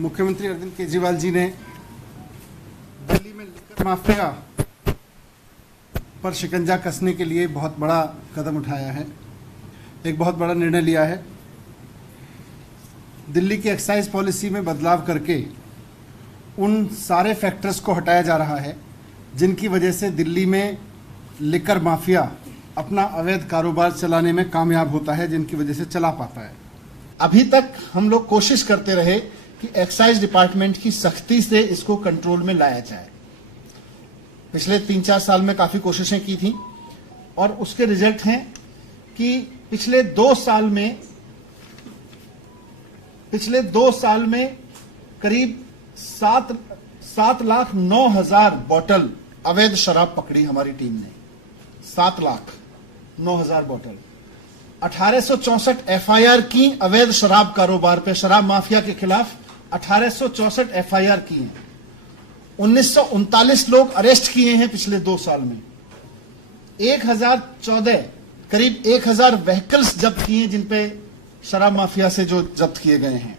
मुख्यमंत्री अरविंद केजरीवाल जी ने दिल्ली में लिकर माफिया पर शिकंजा कसने के लिए बहुत बड़ा कदम उठाया है, एक बहुत बड़ा निर्णय लिया है। दिल्ली की एक्साइज पॉलिसी में बदलाव करके उन सारे फैक्टर्स को हटाया जा रहा है जिनकी वजह से दिल्ली में लिकर माफिया अपना अवैध कारोबार चलाने में कामयाब होता है, जिनकी वजह से चला पाता है। अभी तक हम लोग कोशिश करते रहे कि एक्साइज डिपार्टमेंट की सख्ती से इसको कंट्रोल में लाया जाए। पिछले 3-4 साल में काफी कोशिशें की थी और उसके रिजल्ट हैं कि पिछले 2 साल में करीब 7,09,000 बोतल अवैध शराब पकड़ी हमारी टीम ने। 7,09,000 बोतल। 1864 एफआईआर की अवैध शराब कारोबार पे, शराब माफिया के खिलाफ 1864 एफआईआर की हैं। 1939 लोग अरेस्ट किए हैं पिछले 2 साल में। 1014 करीब 1000 व्हीकल्स जब्त किए जिन पे शराब माफिया से जो जब्त किए गए हैं।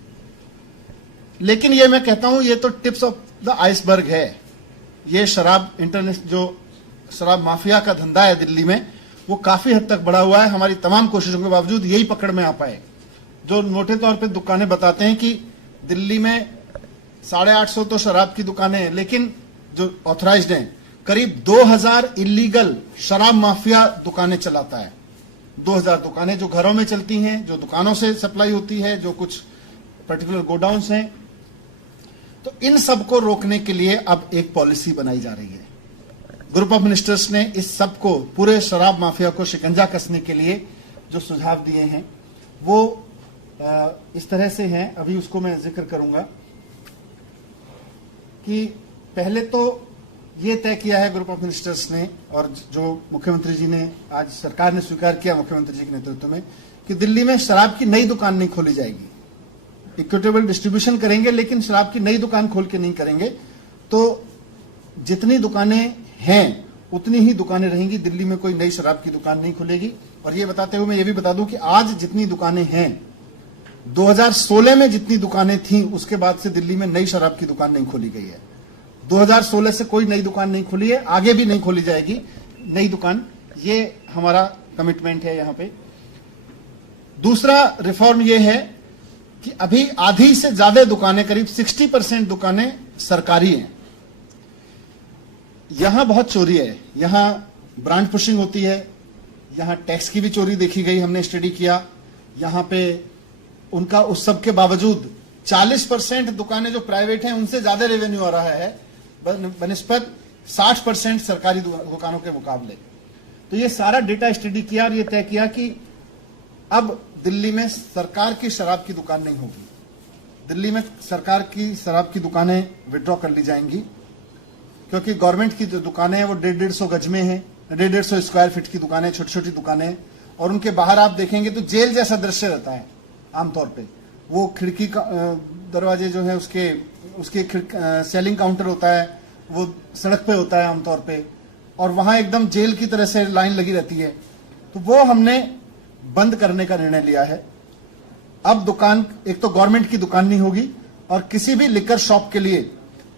लेकिन ये मैं कहता हूं, ये तो टिप्स ऑफ द आइसबर्ग है। ये शराब इंटरनेशनल जो शराब माफिया का धंधा है दिल्ली में, वो काफी हद तक बढ़ा हुआ है। हमारी तमाम कोशिशों के बावजूद यही पकड़ में आ पाए। जो मोटे तौर पे दुकानें बताते हैं कि दिल्ली में 850 तो शराब की दुकानें हैं, लेकिन जो ऑथराइज्ड हैं करीब 2000 इलीगल शराब माफिया दुकानें चलाता है। 2000 दुकानें जो घरों में चलती हैं, जो दुकानों से सप्लाई होती है, जो कुछ पर्टिकुलर गोडाउन्स हैं। तो इन सबको रोकने के लिए अब एक पॉलिसी बनाई जा रही है। ग्रुप ऑफ मिनिस्टर्स ने इस सब को, पूरे शराब माफिया को शिकंजा कसने के लिए जो सुझाव दिए हैं वो इस तरह से हैं। अभी उसको मैं जिक्र करूंगा कि पहले तो ये तय किया है ग्रुप ऑफ मिनिस्टर्स ने, और जो मुख्यमंत्री जी ने, आज सरकार ने स्वीकार किया मुख्यमंत्री जी के नेतृत्व में, कि दिल्ली में शराब की नई दुकान नहीं खोली जाएगी। इक्विटेबल डिस्ट्रीब्यूशन करेंगे, लेकिन शराब की नई दुकान खोल के नहीं करेंगे। तो जितनी दुकानें हैं उतनी ही दुकानें रहेंगी। दिल्ली में कोई नई शराब की दुकान नहीं खुलेगी। और ये बताते हुए मैं ये भी बता दूं कि आज जितनी दुकानें हैं, 2016 में जितनी दुकानें थीं, उसके बाद से दिल्ली में नई शराब की दुकान नहीं खोली गई है। 2016 से कोई नई दुकान नहीं खुली है, आगे भी नहीं खोली जाएगी नई दुकान। ये हमारा कमिटमेंट है यहां पे। दूसरा रिफॉर्म ये है कि अभी आधी से ज्यादा दुकानें, करीब 60% दुकानें सरकारी हैं। यहां बहुत चोरी है, यहां ब्रांड पुशिंग होती है, यहां टैक्स की भी चोरी देखी गई, हमने स्टडी किया। यहां पे उनका उस सब के बावजूद 40% दुकानें जो प्राइवेट हैं उनसे ज्यादा रेवेन्यू आ रहा है बनिस्बत 60% सरकारी दुकानों के मुकाबले। तो ये सारा डेटा स्टडी किया और ये तय किया कि अब दिल्ली में सरकार की शराब की दुकान नहीं होगी। दिल्ली में सरकार की शराब की दुकानें विड्रॉ कर ली जाएंगी, क्योंकि गवर्नमेंट की जो दुकानें हैं वो 150 गज में हैं, 150 स्क्वायर फीट की दुकानें, छोटी छोटी दुकानें, और उनके बाहर आप देखेंगे तो जेल जैसा दृश्य रहता है। आमतौर पे वो खिड़की का दरवाजे जो है उसके सेलिंग काउंटर होता है, वो सड़क पे होता है आमतौर पे, और वहां एकदम जेल की तरह से लाइन लगी रहती है। तो वो हमने बंद करने का निर्णय लिया है। अब दुकान, एक तो गवर्नमेंट की दुकान नहीं होगी, और किसी भी लिकर शॉप के लिए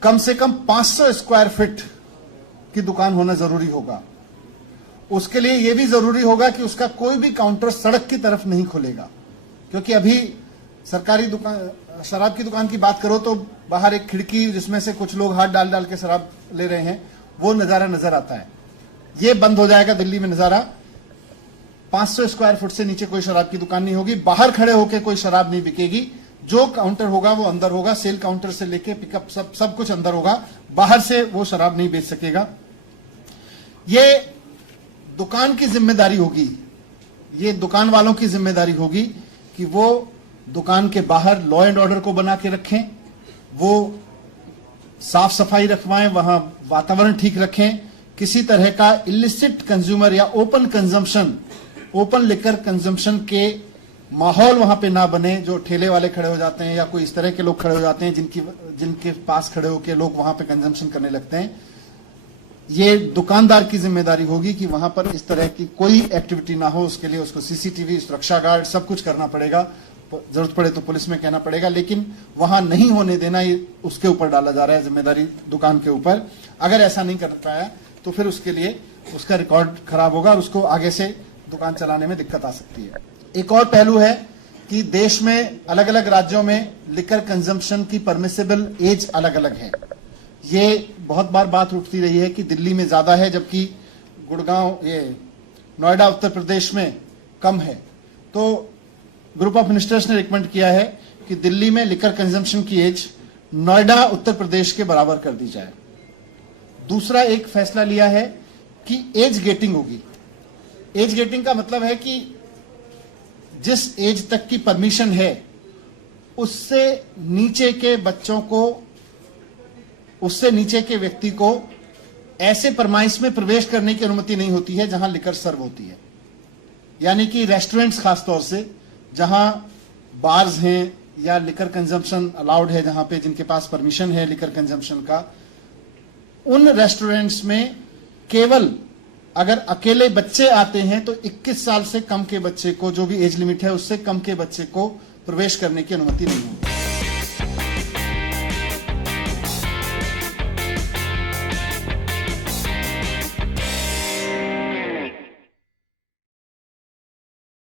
कम से कम 500 स्क्वायर फीट की दुकान होना जरूरी होगा। उसके लिए यह भी जरूरी होगा कि उसका कोई भी काउंटर सड़क की तरफ नहीं खुलेगा, क्योंकि अभी सरकारी दुकान, शराब की दुकान की बात करो तो बाहर एक खिड़की जिसमें से कुछ लोग हाथ डाल डाल के शराब ले रहे हैं, वो नजारा नजर आता है। ये बंद हो जाएगा दिल्ली में नजारा। 500 स्क्वायर फुट से नीचे कोई शराब की दुकान नहीं होगी। बाहर खड़े होकर कोई शराब नहीं बिकेगी। जो काउंटर होगा वो अंदर होगा, सेल काउंटर से लेके पिकअप सब कुछ अंदर होगा, बाहर से वो शराब नहीं बेच सकेगा। ये दुकान की जिम्मेदारी होगी, ये दुकान वालों की जिम्मेदारी होगी कि वो दुकान के बाहर लॉ एंड ऑर्डर को बना के रखें, वो साफ सफाई रखवाएं, वहां वातावरण ठीक रखें, किसी तरह का इलिसिट कंज्यूमर या open consumption, open liquor consumption के माहौल वहां पे ना बने। जो ठेले वाले खड़े हो जाते हैं या कोई इस तरह के लोग खड़े हो जाते हैं जिनके पास खड़े होकर लोग वहां पे कंजम्पशन करने लगते हैं, ये दुकानदार की जिम्मेदारी होगी कि वहां पर इस तरह की कोई एक्टिविटी ना हो। उसके लिए उसको सीसीटीवी, सुरक्षा गार्ड, सब कुछ करना पड़ेगा। जरूरत पड़े तो पुलिस में कहना पड़ेगा, लेकिन वहां नहीं होने देना ये उसके ऊपर डाला जा रहा है, जिम्मेदारी दुकान के ऊपर। अगर ऐसा नहीं कर पाया तो फिर उसके लिए उसका रिकॉर्ड खराब होगा और उसको आगे से दुकान चलाने में दिक्कत आ सकती है। एक और पहलू है कि देश में अलग अलग राज्यों में लिकर कंजम्पशन की परमिसेबल एज अलग अलग है। ये बहुत बार बात उठती रही है कि दिल्ली में ज्यादा है जबकि गुड़गांव, ये नोएडा उत्तर प्रदेश में कम है। तो ग्रुप ऑफ मिनिस्टर्स ने रिकमेंड किया है कि दिल्ली में लिकर कंजम्पशन की एज नोएडा उत्तर प्रदेश के बराबर कर दी जाए। दूसरा एक फैसला लिया है कि एज गेटिंग होगी। एज गेटिंग का मतलब है कि जिस एज तक की परमिशन है उससे नीचे के बच्चों को, उससे नीचे के व्यक्ति को ऐसे परमाइश में प्रवेश करने की अनुमति नहीं होती है जहां लिकर सर्व होती है। यानी कि रेस्टोरेंट्स खासतौर से जहां बार्स हैं या लिकर कंजम्पशन अलाउड है, जहां पे जिनके पास परमिशन है लिकर कंजम्पशन का, उन रेस्टोरेंट्स में केवल अगर अकेले बच्चे आते हैं तो 21 साल से कम के बच्चे को, जो भी एज लिमिट है उससे कम के बच्चे को प्रवेश करने की अनुमति नहीं होगी।